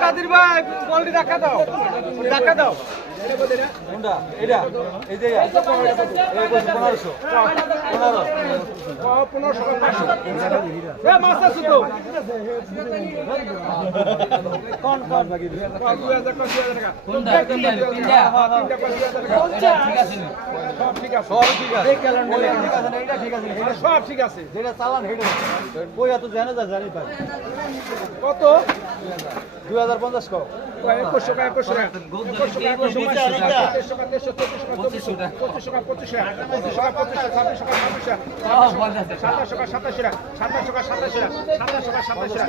কাদির ভাই বলটি দেখা দাও দেখা দাও এটা এই যে 1500 মাছ আছে তো কোন কোন বাকি 2000 টাকা কোনটা তিনটা ঠিক আছে সব ঠিক আছে সব ঠিক আছে এই ক্যালেন্ডার ঠিক আছে না এটা ঠিক আছে এটা সব ঠিক আছে যেটা চালান হেডে কই এত জানা জানি পাই কত 2050 কো 2100 টাকা 2100 টাকা 2700